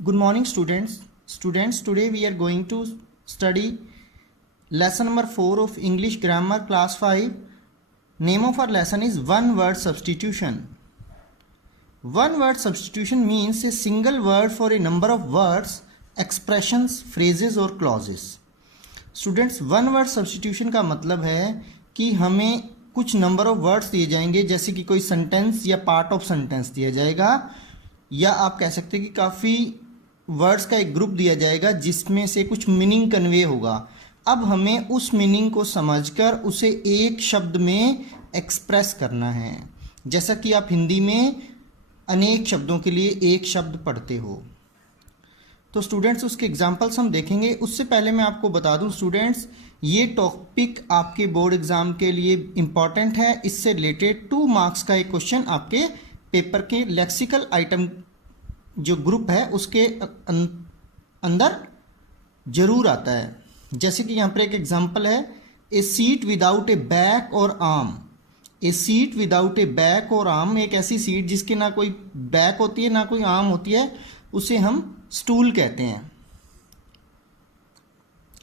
Good morning, students. Today we are going to study lesson number 4 of English Grammar class 5. Name of our lesson is one word substitution. One word substitution means a single word for a number of words, expressions, phrases और clauses. Students, one word substitution का मतलब है कि हमें कुछ number of words दिए जाएंगे, जैसे कि कोई सेंटेंस या पार्ट ऑफ सेंटेंस दिया जाएगा, या आप कह सकते हैं कि काफ़ी वर्ड्स का एक ग्रुप दिया जाएगा जिसमें से कुछ मीनिंग कन्वे होगा. अब हमें उस मीनिंग को समझकर उसे एक शब्द में एक्सप्रेस करना है. जैसा कि आप हिंदी में अनेक शब्दों के लिए एक शब्द पढ़ते हो. तो स्टूडेंट्स, उसके एग्जांपल्स हम देखेंगे. उससे पहले मैं आपको बता दूं स्टूडेंट्स, ये टॉपिक आपके बोर्ड एग्जाम के लिए इम्पॉर्टेंट है. इससे रिलेटेड 2 मार्क्स का एक क्वेश्चन आपके पेपर के लेक्सिकल आइटम जो ग्रुप है उसके अंदर जरूर आता है. जैसे कि यहाँ पर एक एग्जांपल है, ए सीट विदाउट ए बैक और arm. A seat without a back और आर्म, एक ऐसी सीट जिसके ना कोई बैक होती है ना कोई आर्म होती है, उसे हम स्टूल कहते हैं.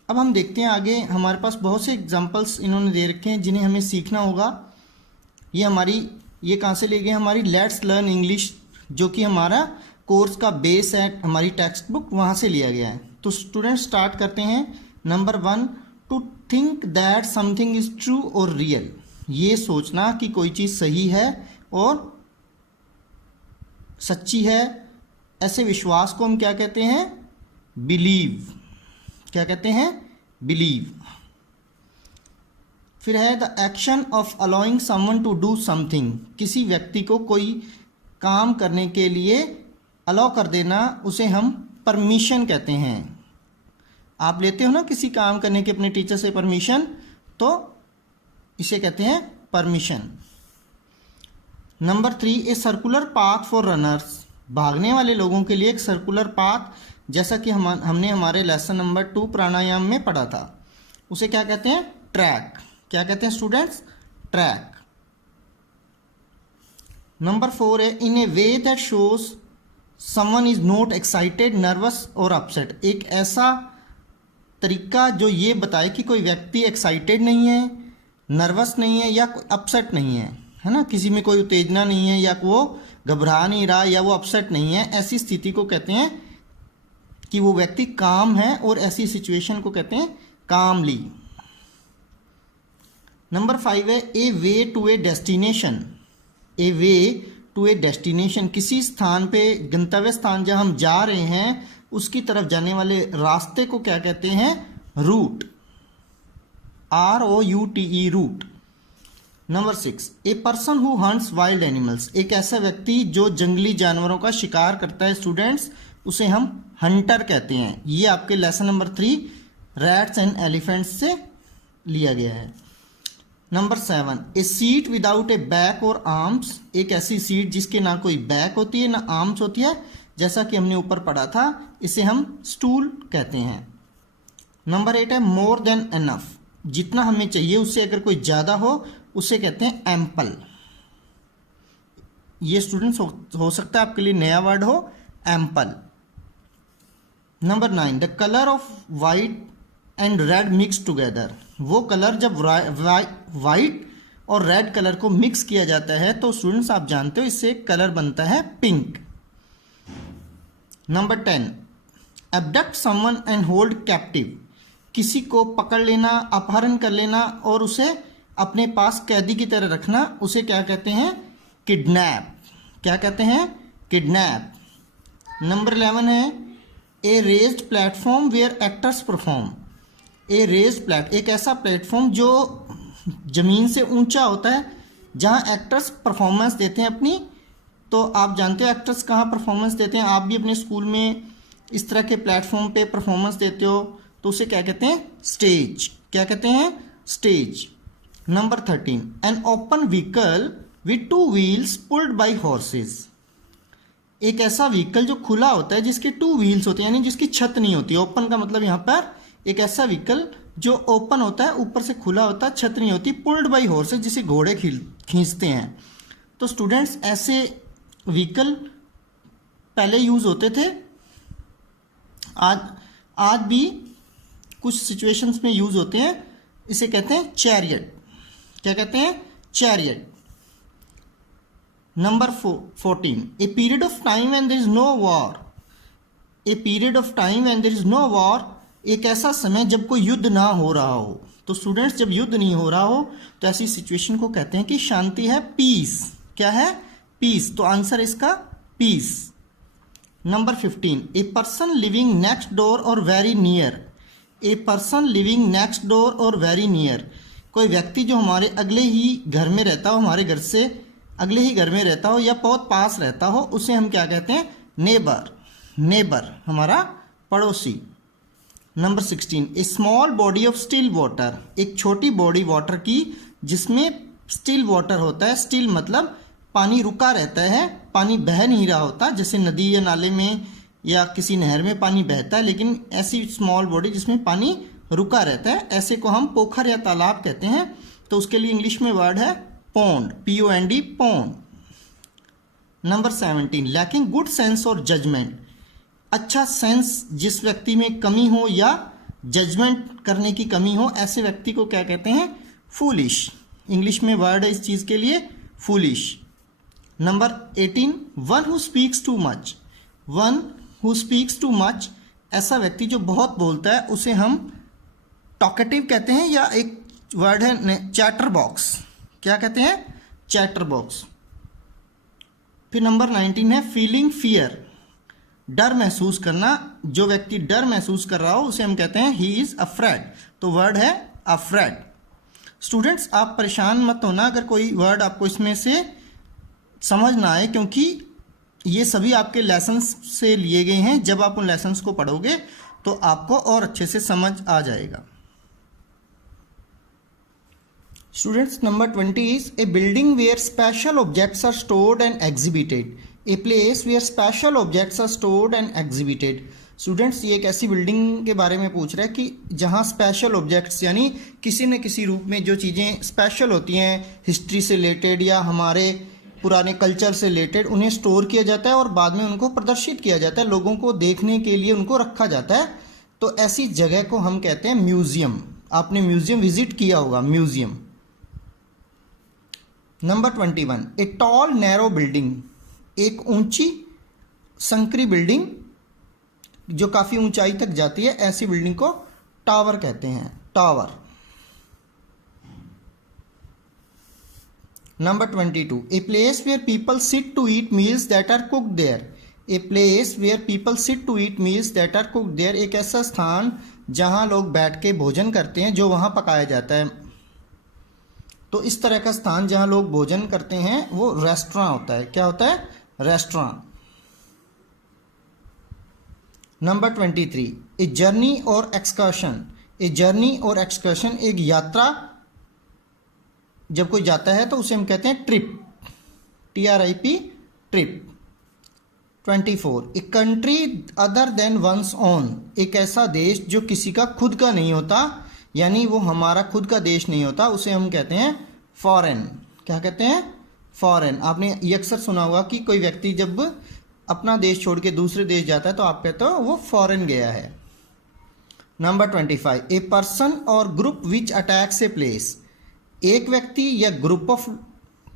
अब हम देखते हैं आगे. हमारे पास बहुत से एग्जांपल्स इन्होंने दे रखे हैं जिन्हें हमें सीखना होगा. ये कहाँ से ले गए? हमारी लेट्स लर्न इंग्लिश, जो कि हमारा कोर्स का बेस है, हमारी टेक्स्ट बुक, वहाँ से लिया गया है. तो स्टूडेंट स्टार्ट करते हैं. Number 1, to think that something is true और रियल. ये सोचना कि कोई चीज़ सही है और सच्ची है, ऐसे विश्वास को हम क्या कहते हैं? बिलीव. क्या कहते हैं? बिलीव. फिर है the action of allowing someone to do something. किसी व्यक्ति को कोई काम करने के लिए अलाउ कर देना, उसे हम परमिशन कहते हैं. आप लेते हो ना किसी काम करने के अपने टीचर से परमिशन, तो इसे कहते हैं permission. Number 3, a circular path for runners. भागने वाले लोगों के लिए एक सर्कुलर पाथ, जैसा कि हमने हमारे लेसन नंबर 2 प्राणायाम में पढ़ा था, उसे क्या कहते हैं? ट्रैक. क्या कहते हैं स्टूडेंट्स? ट्रैक. नंबर 4 है in a way that shows someone is not excited, nervous or upset. एक ऐसा तरीका जो ये बताए कि कोई व्यक्ति एक्साइटेड नहीं है, नर्वस नहीं है या अपसेट नहीं है ना, किसी में कोई उत्तेजना नहीं है, या वो घबरा नहीं रहा, या वो अपसेट नहीं है. ऐसी स्थिति को कहते हैं कि वो व्यक्ति काम है, और ऐसी सिचुएशन को कहते हैं कामली. नंबर 5 है a way to a destination. A way to a destination, किसी स्थान पे, गंतव्य स्थान जहां हम जा रहे हैं उसकी तरफ जाने वाले रास्ते को क्या कहते हैं? Route. ROUTE, route. Number 6, a person who hunts wild animals. एक ऐसा व्यक्ति जो जंगली जानवरों का शिकार करता है स्टूडेंट्स, उसे हम हंटर कहते हैं. ये आपके lesson number 3 rats and elephants से लिया गया है. Number 7, A seat without a back और आर्म्स. एक ऐसी सीट जिसके ना कोई बैक होती है ना आर्म्स होती है, जैसा कि हमने ऊपर पढ़ा था, इसे हम स्टूल कहते हैं. नंबर 8 है मोर देन एनफ. जितना हमें चाहिए उससे अगर कोई ज़्यादा हो उसे कहते हैं एम्पल. ये स्टूडेंट्स हो सकता है आपके लिए नया वर्ड हो, ample. Number 9, the colour of white and red mix together. वो कलर जब वाइट और रेड कलर को मिक्स किया जाता है तो स्टूडेंट्स आप जानते हो इससे कलर बनता है pink. Number 10, abduct someone and hold captive. किसी को पकड़ लेना, अपहरण कर लेना और उसे अपने पास कैदी की तरह रखना, उसे क्या कहते हैं? किडनैप. क्या कहते हैं? किडनैप. नंबर 11 है a raised platform where actors perform. A raised एक ऐसा प्लेटफॉर्म जो ज़मीन से ऊंचा होता है, जहां एक्टर्स परफॉर्मेंस देते हैं अपनी. तो आप जानते हो एक्टर्स कहाँ परफॉर्मेंस देते हैं. आप भी अपने स्कूल में इस तरह के प्लेटफॉर्म पे परफॉर्मेंस देते हो, तो उसे क्या कहते हैं? स्टेज. क्या कहते हैं? Stage. Number 13, an open vehicle with 2 wheels pulled by horses. एक ऐसा व्हीकल जो खुला होता है, जिसके 2 व्हील्स होते हैं, यानी जिसकी छत नहीं होती. ओपन का मतलब यहाँ पर एक ऐसा व्हीकल जो ओपन होता है, ऊपर से खुला होता है, छत नहीं होती. पुल्ड बाय हॉर्सेस, जिसे घोड़े खींचते हैं. तो स्टूडेंट्स, ऐसे व्हीकल पहले यूज़ होते थे आज आज भी कुछ सिचुएशंस में यूज होते हैं। इसे कहते हैं चैरियट। क्या कहते हैं? Chariot. Number 14, a period of time when there is no war. A period of time when there is no war, एक ऐसा समय जब कोई युद्ध ना हो रहा हो। तो स्टूडेंट्स, जब युद्ध नहीं हो रहा हो तो ऐसी सिचुएशन को कहते हैं कि शांति है, पीस। क्या है? पीस। तो आंसर इसका peace. Number 15, a person living next door or very near. A person living next door or very near, कोई व्यक्ति जो हमारे अगले ही घर में रहता हो, हमारे घर से अगले ही घर में रहता हो या बहुत पास रहता हो, उसे हम क्या कहते हैं? नेबर। नेबर, हमारा पड़ोसी। Number 16, A small body of still water, एक छोटी बॉडी वाटर की जिसमें स्टिल वाटर होता है। स्टिल मतलब पानी रुका रहता है, पानी बह नहीं रहा होता, जैसे नदी या नाले में या किसी नहर में पानी बहता है, लेकिन ऐसी स्मॉल बॉडी जिसमें पानी रुका रहता है, ऐसे को हम पोखर या तालाब कहते हैं। तो उसके लिए इंग्लिश में वर्ड है pond, POND, pond. Number 17, lacking good sense और जजमेंट, अच्छा सेंस जिस व्यक्ति में कमी हो या जजमेंट करने की कमी हो, ऐसे व्यक्ति को क्या कहते हैं? फूलिश। इंग्लिश में वर्ड है इस चीज़ के लिए foolish. Number 18, one who speaks too much. One who speaks too much, ऐसा व्यक्ति जो बहुत बोलता है उसे हम टॉकेटिव कहते हैं, या एक वर्ड है चैटर बॉक्स। क्या कहते हैं? Chatter box. फिर नंबर 19 है फीलिंग फियर, डर महसूस करना। जो व्यक्ति डर महसूस कर रहा हो उसे हम कहते हैं ही इज अफ्रेड। तो वर्ड है अफ्रेड। स्टूडेंट्स, आप परेशान मत होना अगर कोई वर्ड आपको इसमें से समझ ना आए, क्योंकि ये सभी आपके लेसन्स से लिए गए हैं। जब आप उन लेसन्स को पढ़ोगे तो आपको और अच्छे से समझ आ जाएगा। Students, number 20 is a building where special objects are stored and exhibited. A place where special objects are stored and exhibited. Students, ये एक ऐसी बिल्डिंग के बारे में पूछ रहा है कि जहाँ स्पेशल ऑब्जेक्ट्स यानी किसी न किसी रूप में जो चीज़ें स्पेशल होती हैं, हिस्ट्री से रिलेटेड या हमारे पुराने कल्चर से रिलेटेड, उन्हें स्टोर किया जाता है और बाद में उनको प्रदर्शित किया जाता है, लोगों को देखने के लिए उनको रखा जाता है। तो ऐसी जगह को हम कहते हैं म्यूजियम। आपने म्यूजियम विजिट किया होगा, museum. Number 21, a tall narrow building, एक ऊंची संकरी बिल्डिंग जो काफ़ी ऊंचाई तक जाती है, ऐसी बिल्डिंग को टावर कहते हैं, tower. Number 22, a place where people sit to eat meals that are cooked there. A place where people sit to eat meals that are cooked there, एक ऐसा स्थान जहां लोग बैठ के भोजन करते हैं जो वहां पकाया जाता है। तो इस तरह का स्थान जहां लोग भोजन करते हैं वो रेस्टोरेंट होता है। क्या होता है? रेस्टोरेंट। नंबर 23, ए जर्नी और एक्सकर्शन। ए जर्नी और एक्सकर्शन, एक यात्रा जब कोई जाता है तो उसे हम कहते हैं trip, TRIP, trip. 24, a country other than one's own, एक ऐसा देश जो किसी का खुद का नहीं होता, यानी वो हमारा खुद का देश नहीं होता, उसे हम कहते हैं फॉरेन। क्या कहते हैं? फॉरेन। आपने ये अक्सर सुना होगा कि कोई व्यक्ति जब अपना देश छोड़ के दूसरे देश जाता है तो आप कहते हो वो फॉरेन गया है। नंबर 25, ए पर्सन और group which attacks a place, एक व्यक्ति या ग्रुप ऑफ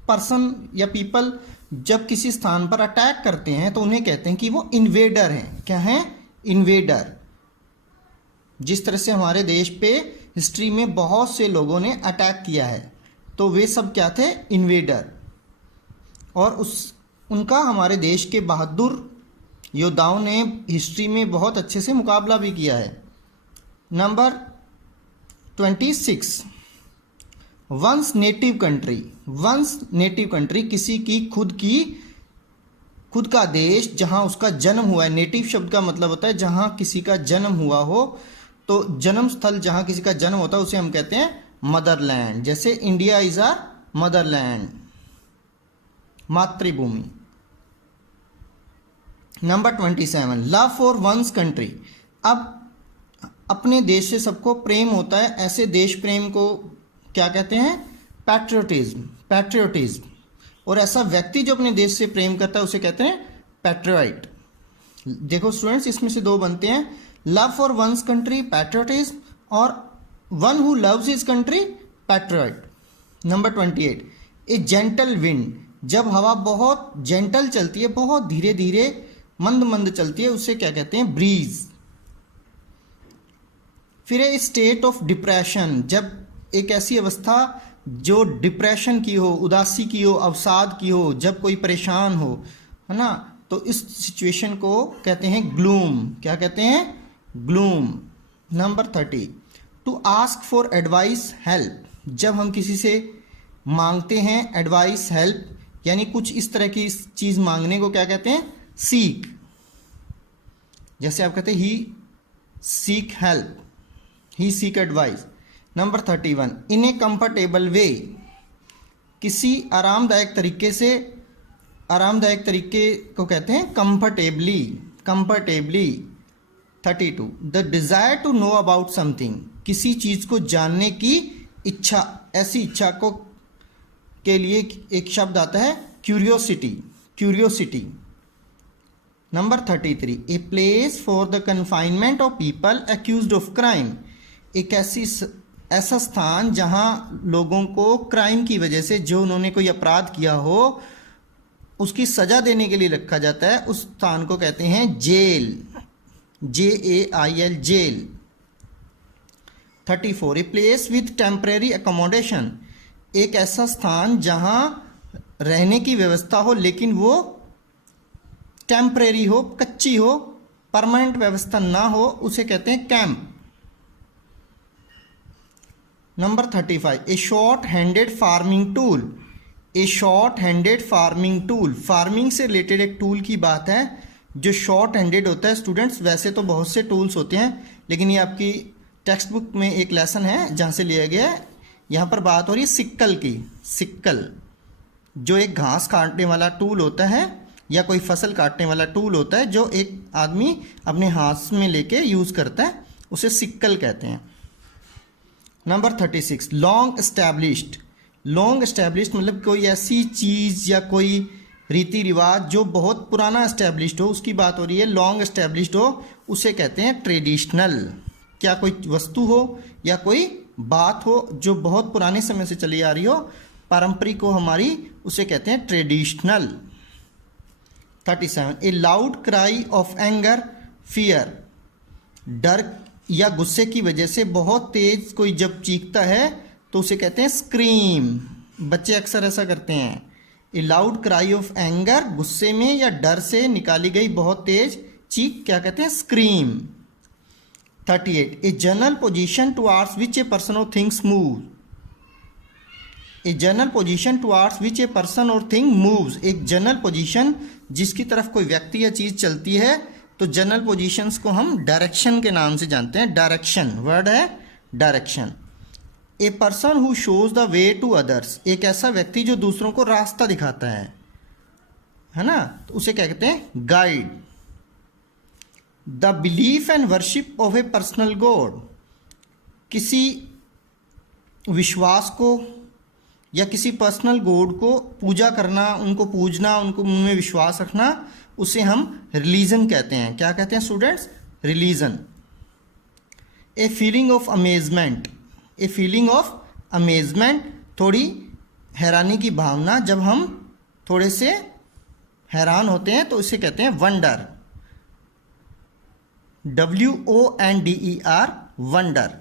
पर्सन या पीपल जब किसी स्थान पर अटैक करते हैं तो उन्हें कहते हैं कि वो इन्वेडर हैं। क्या हैं? इन्वेडर। जिस तरह से हमारे देश पे हिस्ट्री में बहुत से लोगों ने अटैक किया है, तो वे सब क्या थे? इन्वेडर। और उनका हमारे देश के बहादुर योद्धाओं ने हिस्ट्री में बहुत अच्छे से मुकाबला भी किया है। Number 26, one's native country. One's native country, किसी की खुद का देश जहां उसका जन्म हुआ है। नेटिव शब्द का मतलब होता है जहां किसी का जन्म हुआ हो। तो जन्म स्थल जहां किसी का जन्म होता है उसे हम कहते हैं मदरलैंड। जैसे इंडिया इज आवर मदरलैंड, मातृभूमि। Number 27, love for one's country. अब अपने देश से सबको प्रेम होता है, ऐसे देश प्रेम को क्या कहते हैं? Patriotism, patriotism. और ऐसा व्यक्ति जो अपने देश से प्रेम करता है उसे कहते हैं पैट्रियोट। देखो स्टूडेंट्स, इसमें से दो बनते हैं, love for one's country patriotism, और one who loves his country patriot. Number 28, a gentle wind, जब हवा बहुत जेंटल चलती है, बहुत धीरे धीरे मंद मंद चलती है, उसे क्या कहते हैं? ब्रीज। फिर ए स्टेट ऑफ डिप्रेशन, जब एक ऐसी अवस्था जो डिप्रेशन की हो, उदासी की हो, अवसाद की हो, जब कोई परेशान हो, है ना, तो इस सिचुएशन को कहते हैं ग्लूम। क्या कहते हैं? Gloom. Number 30, to ask for advice help, जब हम किसी से मांगते हैं एडवाइस हेल्प, यानी कुछ इस तरह की चीज़ मांगने को क्या कहते हैं? सीक। जैसे आप कहते हैं he seek help, he seek advice. Number 31, in a comfortable way, किसी आरामदायक तरीके से, आरामदायक तरीके को कहते हैं comfortably, comfortably. 32, the desire to know about something, किसी चीज़ को जानने की इच्छा, ऐसी इच्छा को के लिए एक शब्द आता है curiosity, curiosity. Number 33, a place for the confinement of people accused of crime, एक ऐसा स्थान जहां लोगों को क्राइम की वजह से, जो उन्होंने कोई अपराध किया हो, उसकी सजा देने के लिए रखा जाता है, उस स्थान को कहते हैं jail, JAIL, jail. 34, a place with temporary accommodation, एक ऐसा स्थान जहां रहने की व्यवस्था हो लेकिन वो टेम्परेरी हो, कच्ची हो, परमानेंट व्यवस्था ना हो, उसे कहते हैं कैंप। नंबर 35, ए शॉर्ट हैंडेड फार्मिंग टूल, ए short handed farming tool, farming से रिलेटेड एक टूल की बात है जो शॉर्ट हैंडेड होता है। स्टूडेंट्स, वैसे तो बहुत से टूल्स होते हैं, लेकिन ये आपकी टेक्स्ट बुक में एक लेसन है जहाँ से लिया गया है। यहाँ पर बात हो रही है सिक्कल की। सिक्कल जो एक घास काटने वाला टूल होता है या कोई फसल काटने वाला टूल होता है, जो एक आदमी अपने हाथ में लेके यूज़ करता है, उसे सिक्कल कहते हैं। Number 36, long established, long established मतलब कोई ऐसी चीज़ या कोई रीति रिवाज जो बहुत पुराना एस्टैब्लिश्ड हो, उसकी बात हो रही है। लॉन्ग एस्टैब्लिश्ड हो उसे कहते हैं ट्रेडिशनल। क्या कोई वस्तु हो या कोई बात हो जो बहुत पुराने समय से चली आ रही हो, पारंपरिक हो हमारी, उसे कहते हैं traditional. 37, A loud cry of anger fear, डर या गुस्से की वजह से बहुत तेज कोई जब चीखता है तो उसे कहते हैं स्क्रीम। बच्चे अक्सर ऐसा करते हैं। ए लाउड क्राई ऑफ एंगर, गुस्से में या डर से निकाली गई बहुत तेज चीख क्या कहते हैं? Scream. 38, a general position towards which a person or things move, a general position towards which a person or thing moves, एक जनरल पोजीशन जिसकी तरफ कोई व्यक्ति या चीज़ चलती है, तो जनरल पोजीशंस को हम डायरेक्शन के नाम से जानते हैं। डायरेक्शन वर्ड है, direction. A person who shows the way to others, एक ऐसा व्यक्ति जो दूसरों को रास्ता दिखाता है ना, तो उसे क्या कहते हैं? Guide. The belief and worship of A personal God, किसी विश्वास को या किसी पर्सनल गॉड को पूजा करना, उनको पूजना, उनको उनमें विश्वास रखना, उसे हम रिलीजन कहते हैं। क्या कहते हैं students? Religion. A feeling of amazement, a feeling of amazement, थोड़ी हैरानी की भावना, जब हम थोड़े से हैरान होते हैं तो उसे कहते हैं वंडर। WONDER, wonder.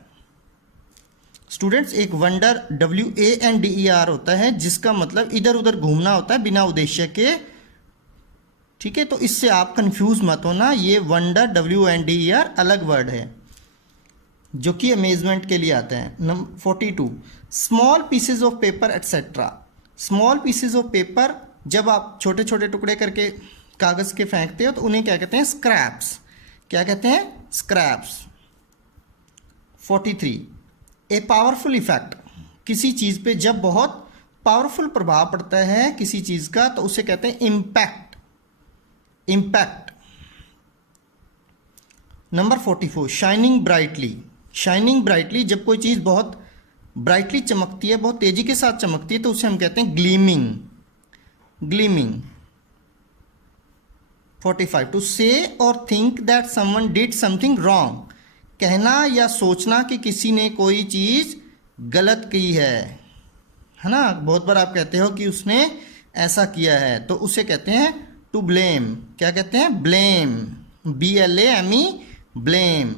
स्टूडेंट्स, एक वंडर WANDER होता है जिसका मतलब इधर उधर घूमना होता है बिना उद्देश्य के। ठीक है, तो इससे आप कंफ्यूज मत होना, ये वंडर WONDER अलग वर्ड है जो कि अमेजमेंट के लिए आता है। Number 42, small pieces of paper etcetera, small pieces of paper, जब आप छोटे छोटे टुकड़े करके कागज़ के फेंकते हो तो उन्हें क्या कहते हैं? स्क्रैप्स। क्या कहते हैं? स्क्रैप्स। 43, ए पावरफुल इफेक्ट, किसी चीज़ पे जब बहुत पावरफुल प्रभाव पड़ता है किसी चीज़ का तो उसे कहते हैं impact. Impact. Number 44, shining brightly, shining brightly, जब कोई चीज़ बहुत ब्राइटली चमकती है, बहुत तेज़ी के साथ चमकती है तो उसे हम कहते हैं ग्लीमिंग। ग्लीमिंग। 45 टू से और think that someone did something wrong, कहना या सोचना कि किसी ने कोई चीज़ गलत की है ना। बहुत बार आप कहते हो कि उसने ऐसा किया है, तो उसे कहते हैं टू ब्लेम। क्या कहते हैं? Blame, BLAME, blame.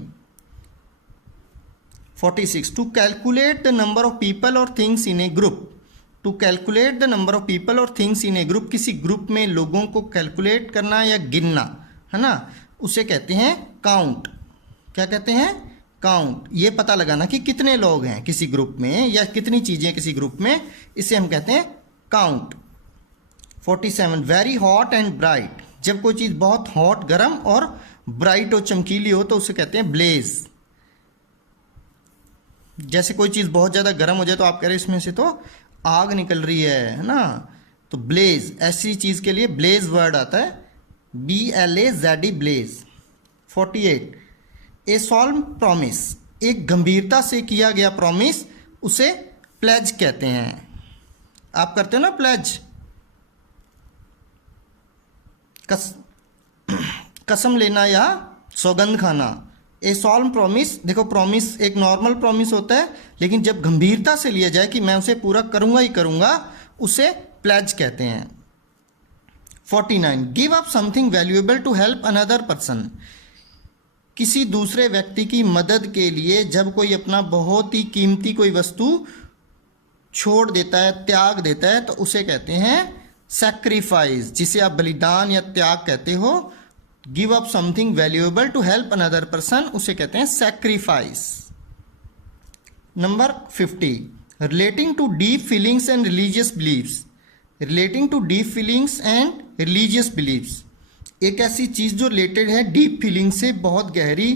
46 to calculate the number of people or things in a group, to calculate the number of people or things in a group, किसी ग्रुप में लोगों को कैलकुलेट करना या गिनना, है ना, उसे कहते हैं काउंट। क्या कहते हैं? काउंट। ये पता लगाना कि कितने लोग हैं किसी ग्रुप में या कितनी चीज़ें किसी ग्रुप में, इसे हम कहते हैं count. 47 very hot and bright, जब कोई चीज़ बहुत हॉट गर्म और ब्राइट और चमकीली हो तो उसे कहते हैं ब्लेज। जैसे कोई चीज़ बहुत ज़्यादा गर्म हो जाए तो आप कह रहे हैं इसमें से तो आग निकल रही है ना, तो ब्लेज, ऐसी चीज़ के लिए ब्लेज वर्ड आता है, BLAZE, ब्लेज। 48 ए सॉल्म प्रॉमिस, एक गंभीरता से किया गया प्रॉमिस, उसे प्लेज कहते हैं। आप करते हो ना प्लेज, कसम लेना या सौगंध खाना। ए सॉल्म प्रॉमिस, देखो प्रॉमिस एक नॉर्मल प्रॉमिस होता है, लेकिन जब गंभीरता से लिया जाए कि मैं उसे पूरा करूंगा ही करूंगा, उसे प्लेज कहते हैं। 49 give up something valuable to help another person, किसी दूसरे व्यक्ति की मदद के लिए जब कोई अपना बहुत ही कीमती कोई वस्तु छोड़ देता है, त्याग देता है, तो उसे कहते हैं सैक्रिफाइस, जिसे आप बलिदान या त्याग कहते हो। Give up something valuable to help another person, उसे कहते हैं sacrifice. Number 50 relating to deep feelings and religious beliefs, relating to deep feelings and religious beliefs, एक ऐसी चीज़ जो रिलेटेड है डीप फीलिंग से, बहुत गहरी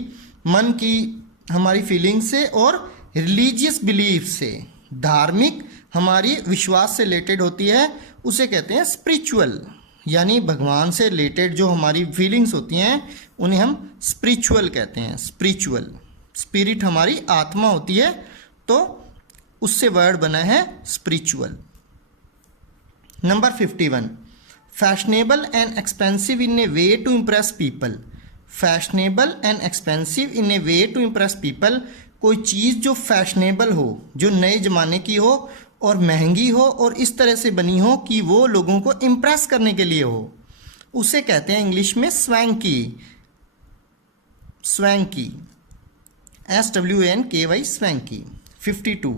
मन की हमारी फीलिंग से, और रिलीजियस बिलीफ से, धार्मिक हमारी विश्वास से रिलेटेड होती है, उसे कहते हैं स्पिरिचुअल। यानी भगवान से रिलेटेड जो हमारी फीलिंग्स होती हैं उन्हें हम स्पिरिचुअल कहते हैं। स्पिरिचुअल, स्पिरिट हमारी आत्मा होती है, तो उससे वर्ड बना है spiritual. Number 51 fashionable and expensive in a way to impress people, fashionable and expensive in a way to impress people, कोई चीज़ जो फैशनेबल हो, जो नए ज़माने की हो और महंगी हो और इस तरह से बनी हो कि वो लोगों को इम्प्रेस करने के लिए हो, उसे कहते हैं इंग्लिश में swanky. Swanky, SWANKY, swanky. 52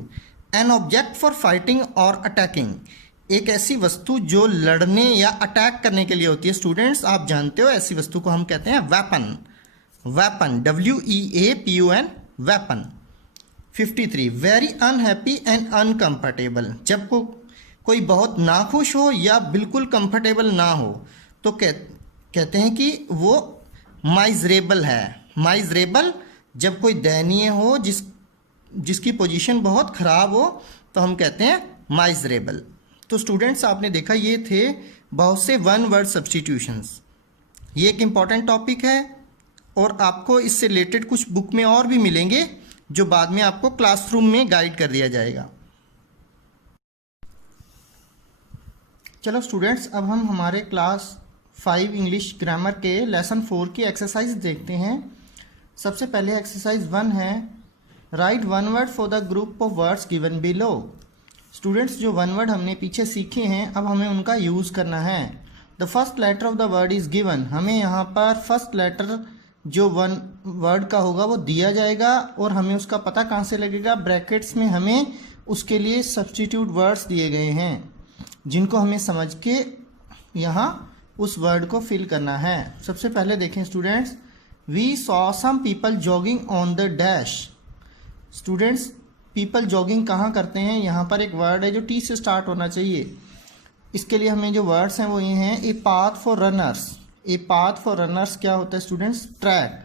an object for fighting और अटैकिंग, एक ऐसी वस्तु जो लड़ने या अटैक करने के लिए होती है। स्टूडेंट्स आप जानते हो ऐसी वस्तु को हम कहते हैं weapon. Weapon, WEAPON, weapon. 53 very unhappy and uncomfortable, जब कोई बहुत नाखुश हो या बिल्कुल कंफर्टेबल ना हो तो कहते हैं कि वो माइजरेबल है। माइजरेबल, जब कोई दयनीय हो, जिसकी पोजीशन बहुत ख़राब हो, तो हम कहते हैं माइजरेबल। तो स्टूडेंट्स आपने देखा ये थे बहुत से वन वर्ड सब्स्टिट्यूशंस। ये एक इम्पॉर्टेंट टॉपिक है और आपको इससे रिलेटेड कुछ बुक में और भी मिलेंगे जो बाद में आपको क्लासरूम में गाइड कर दिया जाएगा। चलो स्टूडेंट्स, अब हम हमारे क्लास 5 इंग्लिश ग्रामर के लेसन 4 की एक्सरसाइज देखते हैं। सबसे पहले एक्सरसाइज 1 है right one word for the group of words given below. Students जो वन वर्ड हमने पीछे सीखे हैं अब हमें उनका यूज़ करना है। The first letter of the word is given, हमें यहाँ पर फर्स्ट लेटर जो वन वर्ड का होगा वो दिया जाएगा और हमें उसका पता कहाँ से लगेगा, ब्रैकेट्स में हमें उसके लिए सब्स्टिट्यूट वर्ड्स दिए गए हैं जिनको हमें समझ के यहाँ उस वर्ड को फिल करना है। सबसे पहले देखें students, we saw some people jogging on the dash. Students people jogging कहाँ करते हैं, यहाँ पर एक वर्ड है जो टी से स्टार्ट होना चाहिए। इसके लिए हमें जो वर्ड्स हैं वो ये हैं, a path for runners. A path for runners क्या होता है स्टूडेंट्स, ट्रैक।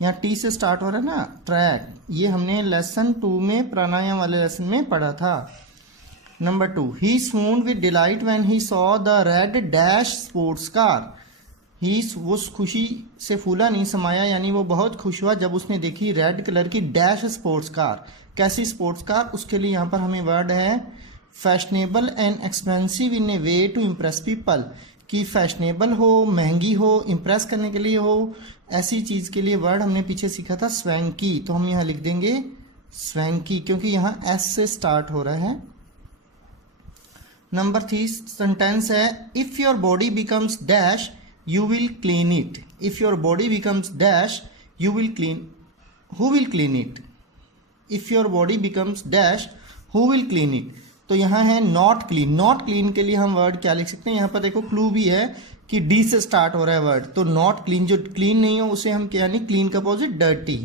यहाँ टी से स्टार्ट हो रहा है ना, ट्रैक। ये हमने लेसन 2 में प्राणायाम वाले लेसन में पढ़ा था। Number 2, he swooned with delight when he saw the red dash sports car। ही वो खुशी से फूला नहीं समाया, यानी वो बहुत खुश हुआ जब उसने देखी रेड कलर की डैश स्पोर्ट्स कार। कैसी स्पोर्ट्स कार, उसके लिए यहाँ पर हमें वर्ड है fashionable and expensive in a way to impress people, कि फैशनेबल हो, महंगी हो, इम्प्रेस करने के लिए हो, ऐसी चीज़ के लिए वर्ड हमने पीछे सीखा था स्वैंकी, तो हम यहाँ लिख देंगे स्वैंकी क्योंकि यहाँ एस से स्टार्ट हो रहा है। नंबर 3 सेंटेंस है if your body becomes dash you will clean it. If your body becomes dash you will clean, who will clean it. If your body becomes dash who will clean it. तो यहाँ है not clean. Not clean के लिए हम word क्या लिख सकते हैं, यहाँ पर देखो क्लू भी है कि डी से स्टार्ट हो रहा है वर्ड, तो नॉट क्लीन, जो क्लीन नहीं हो उसे हम क्या, यानी क्लीन का अपोजिट डर्टी,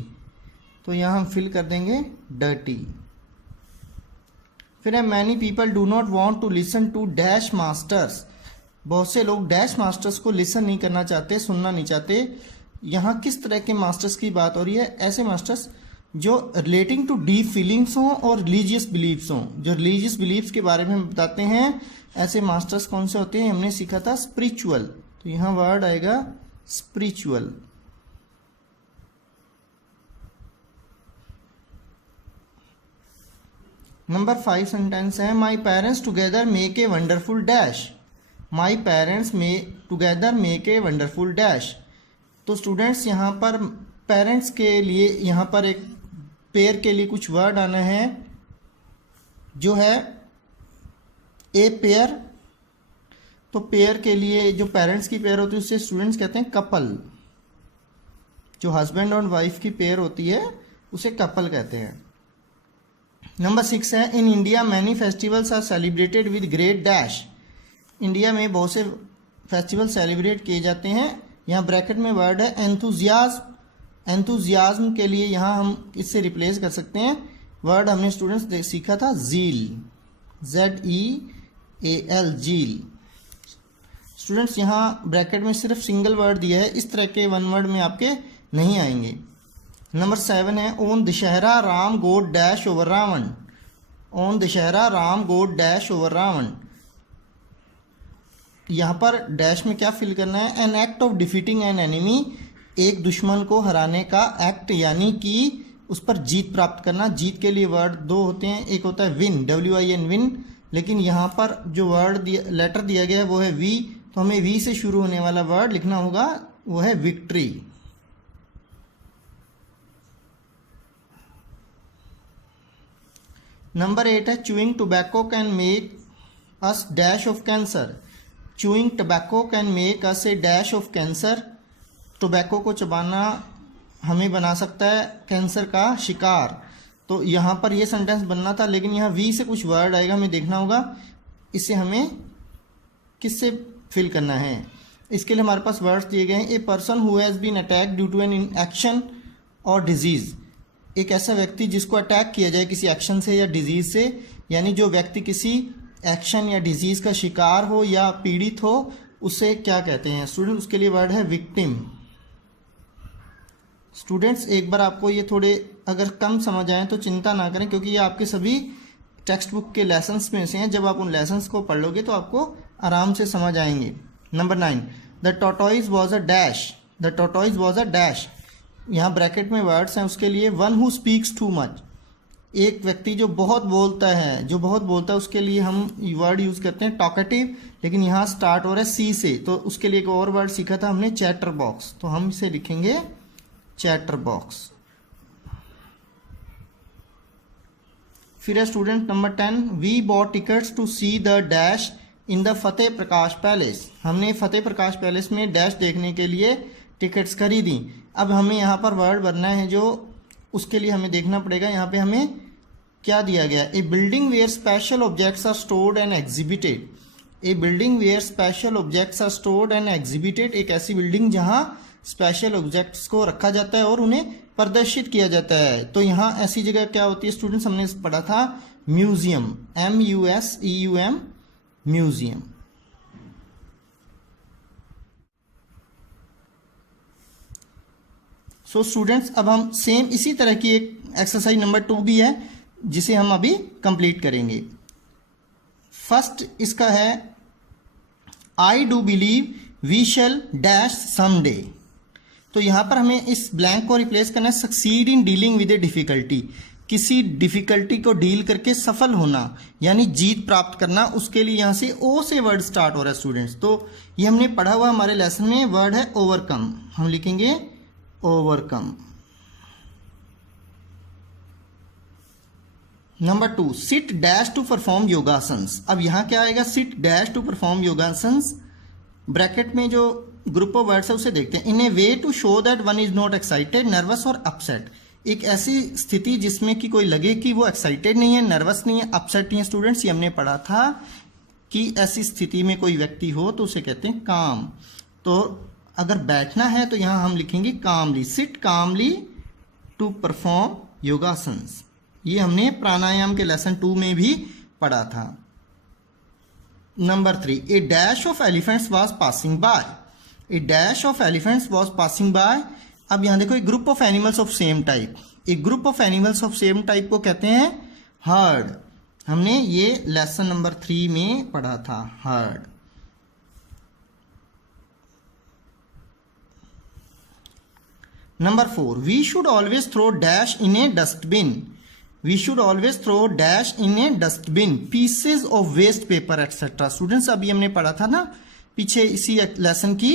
तो यहाँ हम फिल कर देंगे डर्टी। फिर है many people do not want to listen to dash masters. बहुत से लोग डैश मास्टर्स को लिसन नहीं करना चाहते, सुनना नहीं चाहते। यहाँ किस तरह के मास्टर्स की बात हो रही है, ऐसे मास्टर्स जो रिलेटिंग टू डीप फीलिंग्स हों और रिलीजियस बिलीव्स हों, जो रिलीजियस बिलीव्स के बारे में बताते हैं। ऐसे मास्टर्स कौन से होते हैं, हमने सीखा था स्पिरिचुअल, तो यहाँ वर्ड आएगा स्पिरिचुअल। नंबर 5 सेंटेंस है my parents together make a wonderful dash. My parents together make a wonderful dash. तो स्टूडेंट्स यहाँ पर पेरेंट्स के लिए यहाँ पर एक पेयर के लिए कुछ वर्ड आना है, जो है ए पेयर। तो पेयर के लिए जो पेरेंट्स की पेयर होती है उसे स्टूडेंट्स कहते हैं कपल। जो हस्बैंड और वाइफ की पेयर होती है उसे कपल कहते हैं। नंबर 6 है in India many festivals are celebrated with great dash. India में बहुत से फेस्टिवल सेलिब्रेट किए जाते हैं। यहाँ ब्रैकेट में वर्ड है एंथुजियाज्म। एंथुजियाज्म के लिए यहाँ हम इससे रिप्लेस कर सकते हैं, वर्ड हमने स्टूडेंट्स सीखा था जील, ZEAL, जील। स्टूडेंट्स यहाँ ब्रैकेट में सिर्फ सिंगल वर्ड दिया है, इस तरह के वन वर्ड में आपके नहीं आएंगे। नंबर 7 है own Dussehra Ram god dash over Ravan. On Dussehra Ram god dash over Ravan. यहाँ पर डैश में क्या फिल करना है, an act of defeating an enemy, एक दुश्मन को हराने का एक्ट, यानी कि उस पर जीत प्राप्त करना। जीत के लिए वर्ड दो होते हैं, एक होता है विन, WIN विन, लेकिन यहाँ पर जो वर्ड लेटर दिया गया है वो है वी, तो हमें वी से शुरू होने वाला वर्ड लिखना होगा, वो है विक्ट्री। नंबर 8 है chewing tobacco can make us dash of cancer. Chewing tobacco can make us A dash of cancer. Tobacco को चबाना हमें बना सकता है कैंसर का शिकार। तो यहाँ पर ये सेंटेंस बनना था, लेकिन यहाँ वी से कुछ वर्ड आएगा, हमें देखना होगा इसे हमें किससे फिल करना है। इसके लिए हमारे पास वर्ड्स दिए गए हैं, a person who has been attack due to an action और डिजीज़। एक ऐसा व्यक्ति जिसको अटैक किया जाए किसी एक्शन से या डिजीज़ से, यानी जो व्यक्ति किसी एक्शन या डिजीज़ का शिकार हो या पीड़ित हो, उसे क्या कहते हैं स्टूडेंट, उसके लिए वर्ड है विक्टिम। स्टूडेंट्स एक बार आपको ये थोड़े अगर कम समझ आए तो चिंता ना करें, क्योंकि ये आपके सभी टेक्स्ट बुक के लेसन्स में से हैं। जब आप उन लेसन्स को पढ़ लोगे तो आपको आराम से समझ आएंगे। Number 9 the tortoise was a dash. The tortoise was a dash. यहाँ ब्रैकेट में वर्ड्स हैं, उसके लिए one who speaks too much, एक व्यक्ति जो बहुत बोलता है, उसके लिए हम वर्ड यूज़ करते हैं टॉकेटिव, लेकिन यहाँ स्टार्ट हो रहा है सी से, तो उसके लिए एक और वर्ड सीखा था हमने चैटर बॉक्स, तो हम इसे लिखेंगे चैटर बॉक्स। फिर है student number 10 we bought tickets to see the dash in the Fateh Prakash palace. हमने फतेह प्रकाश पैलेस में डैश देखने के लिए टिकट्स खरीदी। अब हमें यहाँ पर वर्ड बनना है, जो उसके लिए हमें देखना पड़ेगा यहाँ पे हमें क्या दिया गया। A building where special objects are stored and exhibited. A building where special objects are stored and exhibited. एक ऐसी बिल्डिंग जहाँ स्पेशल ऑब्जेक्ट्स को रखा जाता है और उन्हें प्रदर्शित किया जाता है। तो यहाँ ऐसी जगह क्या होती है स्टूडेंट्स, हमने पढ़ा था museum, MUSEUM, museum. So students अब हम सेम इसी तरह की एक एक्सरसाइज नंबर 2 भी है, जिसे हम अभी कंप्लीट करेंगे। फर्स्ट इसका है I do believe we shall dash someday. तो यहाँ पर हमें इस ब्लैंक को रिप्लेस करना है succeed in dealing with a difficulty. किसी डिफिकल्टी को डील करके सफल होना यानी जीत प्राप्त करना, उसके लिए यहाँ से ओ से वर्ड स्टार्ट हो रहा है स्टूडेंट्स। तो ये हमने पढ़ा हुआ हमारे लेसन में वर्ड है ओवरकम, हम लिखेंगे overcome. Number 2, sit dash to perform योगासन्स। अब यहाँ क्या आएगा, सिट डैश टू परफॉर्म योगासन्स, ब्रैकेट में जो ग्रुप ऑफ वर्ड्स है उसे देखते हैं। In a way to show that one is not excited, nervous or upset. एक ऐसी स्थिति जिसमें कि कोई लगे कि वो एक्साइटेड नहीं है, नर्वस नहीं है, अपसेट नहीं है। स्टूडेंट्स ये हमने पढ़ा था कि ऐसी स्थिति में कोई व्यक्ति हो तो उसे कहते हैं काम। तो अगर बैठना है तो यहाँ हम लिखेंगे कामली, seat calmly to perform yogasanas. ये हमने प्राणायाम के लेसन 2 में भी पढ़ा था। Number 3, a dash of elephants was passing by. A dash of elephants was passing by. अब यहाँ देखो, एक group of animals of same type, एक group of animals of same type को कहते हैं हर्ड। हमने ये लेसन नंबर 3 में पढ़ा था, heard. Number 4, we should always throw dash in a dustbin. We should always throw dash in a dustbin pieces of waste paper etcetera. Students अभी हमने पढ़ा था ना पीछे इसी लेसन की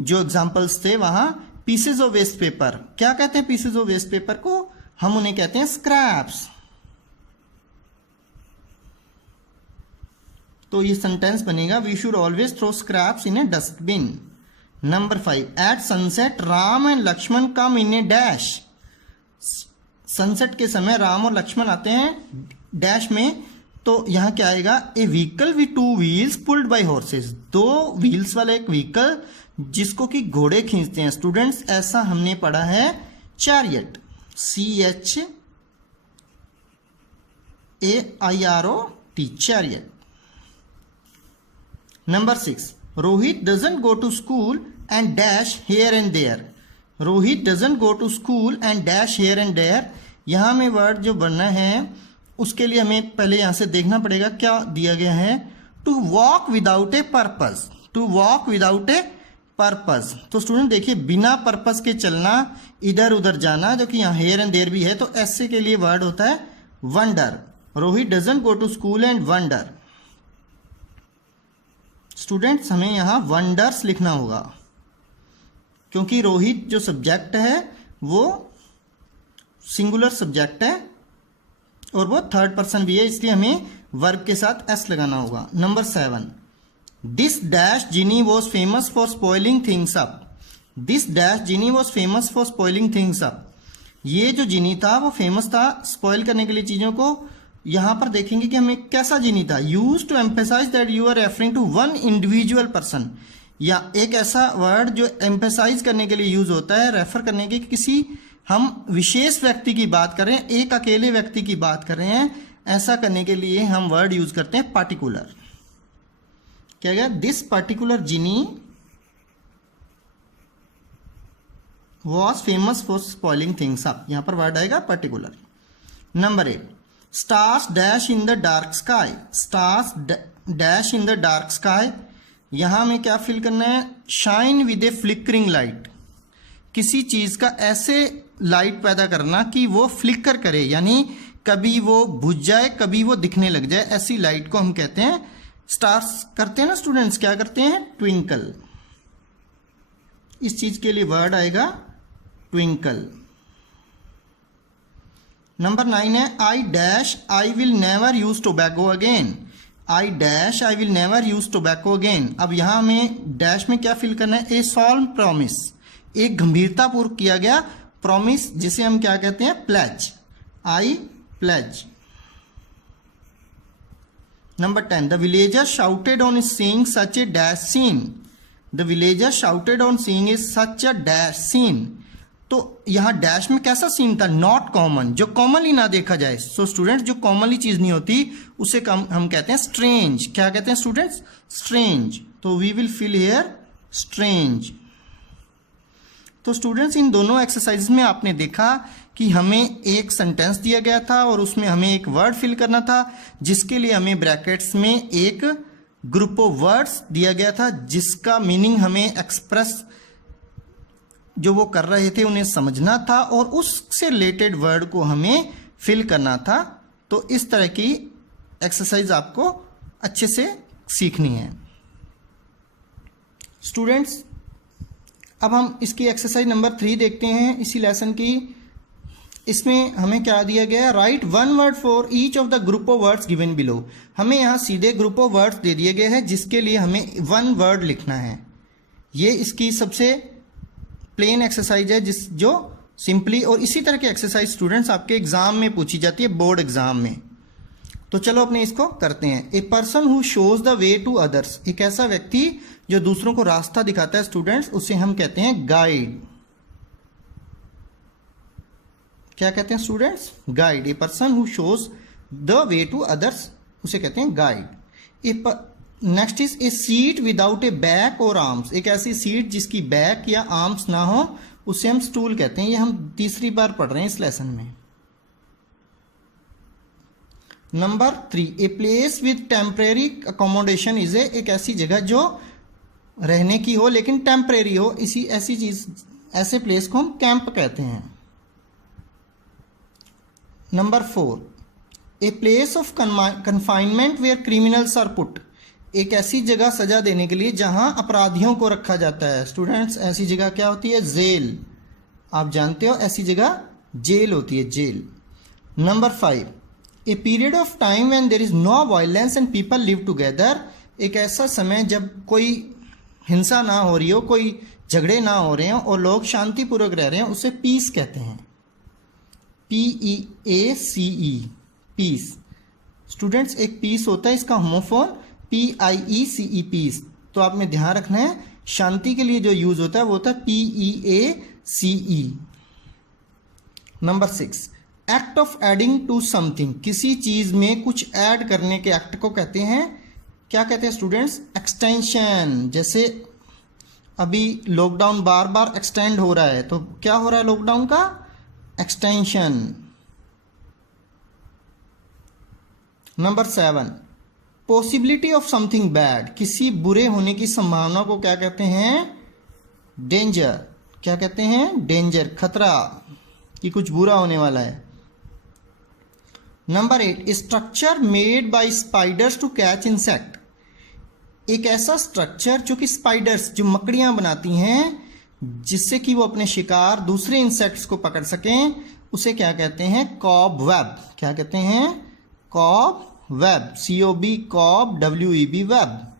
जो एग्जांपल्स थे, वहां पीसेज ऑफ वेस्ट पेपर, क्या कहते हैं पीसेज ऑफ वेस्ट पेपर को, हम उन्हें कहते हैं स्क्रैप्स। तो ये सेंटेंस बनेगा, we should always throw scraps in a dustbin. Number 5, at sunset Ram and Lakshman come in a dash. Sunset के समय राम और लक्ष्मण आते हैं डैश में, तो यहां क्या आएगा, a vehicle with 2 wheels pulled by horses. 2 wheels वाला एक व्हीकल जिसको कि घोड़े खींचते हैं। स्टूडेंट्स ऐसा हमने पढ़ा है chariot, CHAIROT, chariot. Number 6, Rohit doesn't go to school and dash here and there. Rohit doesn't go to school and dash here and there. यहां में वर्ड जो बनना है उसके लिए हमें पहले यहां से देखना पड़ेगा क्या दिया गया है, to walk without a purpose. To walk without a purpose. तो स्टूडेंट देखिए, बिना पर्पस के चलना, इधर उधर जाना, जो कि यहाँ हेयर एंड देयर भी है, तो ऐसे के लिए वर्ड होता है wonder. Rohit doesn't go to school and wonder. Students हमें यहां वंडर्स लिखना होगा क्योंकि रोहित जो सब्जेक्ट है वो सिंगुलर सब्जेक्ट है और वो थर्ड पर्सन भी है, इसलिए हमें वर्ब के साथ एस लगाना होगा। Number 7, this dash Ginny was famous for spoiling things up. This dash Ginny was famous for spoiling things up. ये जो जिनी था वो फेमस था स्पॉइल करने के लिए चीजों को। यहां पर देखेंगे कि हमें कैसा जिनी था, use to emphasise that you are referring to one individual person, या एक ऐसा वर्ड जो एम्फेसाइज करने के लिए यूज होता है, रेफर करने के किसी हम विशेष व्यक्ति की बात कर रहे हैं, एक अकेले व्यक्ति की बात कर रहे हैं, ऐसा करने के लिए हम वर्ड यूज करते हैं पार्टिकुलर। क्या गया, this particular Ginny was famous for spoiling things up, यहां पर वर्ड आएगा particular. Number 8, stars dash in the dark sky. Stars dash in the dark sky, यहां में क्या फिल करना है, shine with a flickering light. किसी चीज का ऐसे लाइट पैदा करना कि वो फ्लिकर करे, यानी कभी वो बुझ जाए कभी वो दिखने लग जाए, ऐसी लाइट को हम कहते हैं स्टार्स। करते हैं ना स्टूडेंट्स, क्या करते हैं, ट्विंकल। इस चीज के लिए वर्ड आएगा ट्विंकल। नंबर 9 है, I dash I will never use tobacco again. I dash I will never use tobacco again. अब यहां हमें डैश में क्या फिल करना है, ए सॉल्म प्रॉमिस, एक गंभीरतापूर्वक किया गया प्रॉमिस, जिसे हम क्या कहते हैं, pledge. I pledge. Number 10, the villager shouted on seeing such a dash scene. The villager shouted on seeing a such a dash scene. तो यहां डैश में कैसा सीन था, नॉट कॉमन, जो कॉमनली ना देखा जाए। सो स्टूडेंट्स, जो कॉमनली चीज नहीं होती उसे हम कहते हैं स्ट्रेंज। क्या कहते हैं स्टूडेंट्स, स्ट्रेंज। तो we will fill here strange. तो स्टूडेंट्स, इन दोनों एक्सरसाइज में आपने देखा कि हमें एक सेंटेंस दिया गया था और उसमें हमें एक वर्ड फिल करना था, जिसके लिए हमें ब्रैकेट्स में एक ग्रुप ऑफ वर्ड्स दिया गया था, जिसका मीनिंग हमें एक्सप्रेस जो वो कर रहे थे उन्हें समझना था, और उससे रिलेटेड वर्ड को हमें फिल करना था। तो इस तरह की एक्सरसाइज आपको अच्छे से सीखनी है। स्टूडेंट्स, अब हम इसकी एक्सरसाइज नंबर 3 देखते हैं इसी लेसन की। इसमें हमें क्या दिया गया है, right one word for each of the group of words given below. हमें यहाँ सीधे ग्रुप ऑफ वर्ड्स दे दिए गए हैं जिसके लिए हमें वन वर्ड लिखना है। ये इसकी सबसे प्लेन एक्सरसाइज है जो सिंपली, और इसी तरह की एक्सरसाइज स्टूडेंट्स आपके एग्जाम में पूछी जाती है, बोर्ड एग्जाम में। तो चलो अपने इसको करते हैं। A person who shows the way to others, एक ऐसा व्यक्ति जो दूसरों को रास्ता दिखाता है स्टूडेंट्स, उसे हम कहते हैं गाइड। क्या कहते हैं students, guide. A person who shows the way to others, उसे कहते हैं guide. Next is a seat without a back और आर्म्स, एक ऐसी सीट जिसकी बैक या आर्म्स ना हो उसे हम स्टूल कहते हैं। ये हम तीसरी बार पढ़ रहे हैं इस लेसन में। Number 3, a place with temporary accommodation is एक ऐसी जगह जो रहने की हो लेकिन टेम्परेरी हो, इसी ऐसी चीज, ऐसे प्लेस को हम कैंप कहते हैं। Number 4, a place of confinement where criminals are put, एक ऐसी जगह सजा देने के लिए जहां अपराधियों को रखा जाता है। स्टूडेंट्स, ऐसी जगह क्या होती है, जेल। आप जानते हो ऐसी जगह जेल होती है, jail. Number 5, a period of time when there is no violence and people live together, एक ऐसा समय जब कोई हिंसा ना हो रही हो, कोई झगड़े ना हो रहे हो और लोग शांतिपूर्वक रह रहे हैं, उसे पीस कहते हैं। PEACE, peace. स्टूडेंट्स, एक पीस होता है, इसका होमोफोन PIECE, पीस। तो आपने ध्यान रखना है, शांति के लिए जो यूज होता है वो होता है PEACE। Number 6, act of adding to something, किसी चीज में कुछ ऐड करने के एक्ट को कहते हैं, क्या कहते हैं स्टूडेंट्स, एक्सटेंशन। जैसे अभी लॉकडाउन बार बार एक्सटेंड हो रहा है, तो क्या हो रहा है लॉकडाउन का, extension. Number 7, possibility of something bad, किसी बुरे होने की संभावना को क्या कहते हैं, डेंजर। क्या कहते हैं, डेंजर, खतरा कि कुछ बुरा होने वाला है। Number 8, structure made by spiders to catch insect, एक ऐसा स्ट्रक्चर जो कि स्पाइडर्स, जो मकड़ियां बनाती हैं जिससे कि वो अपने शिकार दूसरे इंसेक्ट्स को पकड़ सकें, उसे क्या कहते हैं, कॉब वेब। क्या कहते हैं, cob web, COB, cob, WEB, web.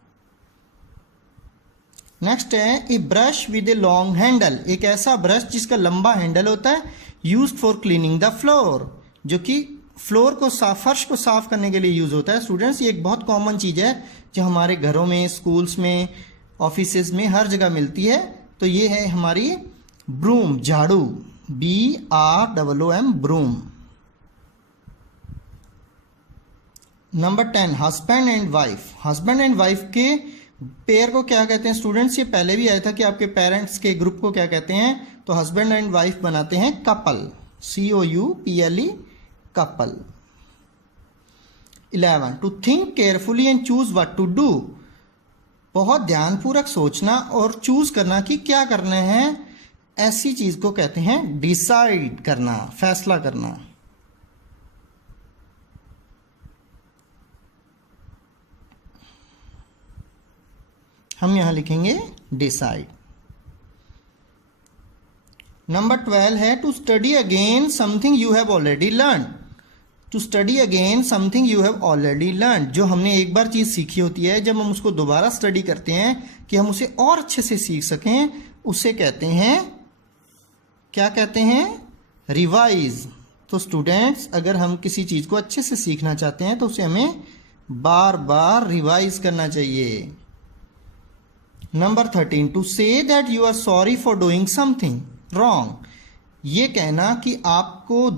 Next है a brush with a long handle, एक ऐसा ब्रश जिसका लंबा हैंडल होता है, used for cleaning the floor, जो कि फ्लोर को साफ, फर्श को साफ करने के लिए यूज होता है। स्टूडेंट्स, ये एक बहुत कॉमन चीज है जो हमारे घरों में, स्कूल्स में, ऑफिसेज में हर जगह मिलती है। तो ये है हमारी ब्रूम, झाड़ू, BROOM, broom. Number 10, husband and wife, husband and wife के पेयर को क्या कहते हैं स्टूडेंट्स, ये पहले भी आया था कि आपके पेरेंट्स के ग्रुप को क्या कहते हैं, तो हस्बैंड एंड वाइफ बनाते हैं couple, COUPLE, couple. 11, to think carefully and choose what to do, बहुत ध्यानपूर्वक सोचना और चूज करना कि क्या करना है, ऐसी चीज को कहते हैं डिसाइड करना, फैसला करना। हम यहां लिखेंगे डिसाइड। नंबर 12 है to study again something you have already learn, to study again something you have already learn, जो हमने एक बार चीज सीखी होती है, जब हम उसको दोबारा स्टडी करते हैं कि हम उसे और अच्छे से सीख सकें, उसे कहते हैं, क्या कहते हैं, रिवाइज। तो स्टूडेंट्स, अगर हम किसी चीज को अच्छे से सीखना चाहते हैं तो उसे हमें बार बार रिवाइज करना चाहिए। Number 13, to say that you are sorry for doing something wrong, ये कहना कि आपको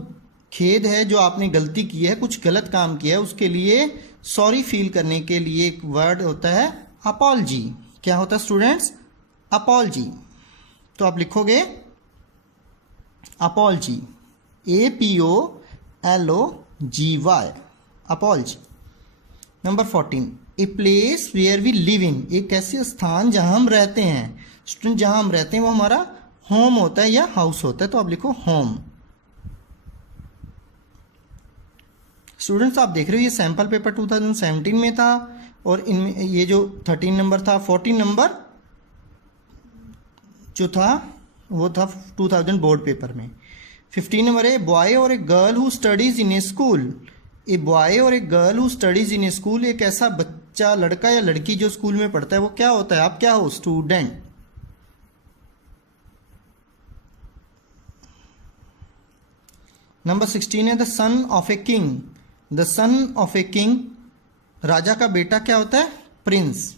खेद है जो आपने गलती की है, कुछ गलत काम किया है, उसके लिए सॉरी फील करने के लिए एक वर्ड होता है अपॉलजी। क्या होता है स्टूडेंट्स, अपॉलजी। तो आप लिखोगे apology, APOLOGY, apology. Number 14, a place where we live in, एक ऐसे स्थान जहां हम रहते हैं। स्टूडेंट, जहां हम रहते हैं वो हमारा होम होता है या हाउस होता है, तो आप लिखो होम। स्टूडेंट्स आप देख रहे हो ये सैम्पल पेपर 2017 में था और इनमें ये जो 13 नंबर था, 14 नंबर जो था वो था 2000 बोर्ड पेपर में। 15 नंबर है बॉय और a girl who studies in a school. A boy और a girl who studies in a school, एक ऐसा बच्चा, लड़का या लड़की जो स्कूल में पढ़ता है वो क्या होता है? आप क्या हो? स्टूडेंट। नंबर 16 है the son of a king. The son of a king, राजा का बेटा क्या होता है? प्रिंस।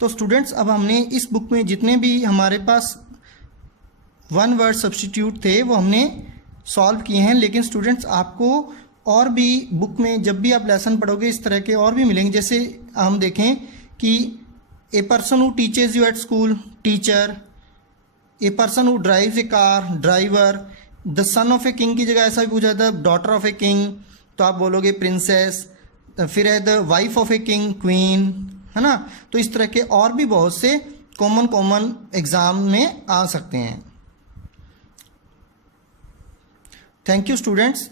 तो स्टूडेंट्स अब हमने इस बुक में जितने भी हमारे पास वन वर्ड सब्स्टिट्यूट थे वो हमने सॉल्व किए हैं, लेकिन स्टूडेंट्स आपको और भी बुक में जब भी आप लेसन पढ़ोगे इस तरह के और भी मिलेंगे। जैसे हम देखें कि ए person who teaches you at school, teacher. A person who drives A car, driver. The son of a king की जगह ऐसा भी पूछा था डॉटर ऑफ ए किंग, तो आप बोलोगे प्रिंसेस। फिर है the wife of a king, queen, है ना। तो इस तरह के और भी बहुत से कॉमन एग्जाम में आ सकते हैं। Thank you students.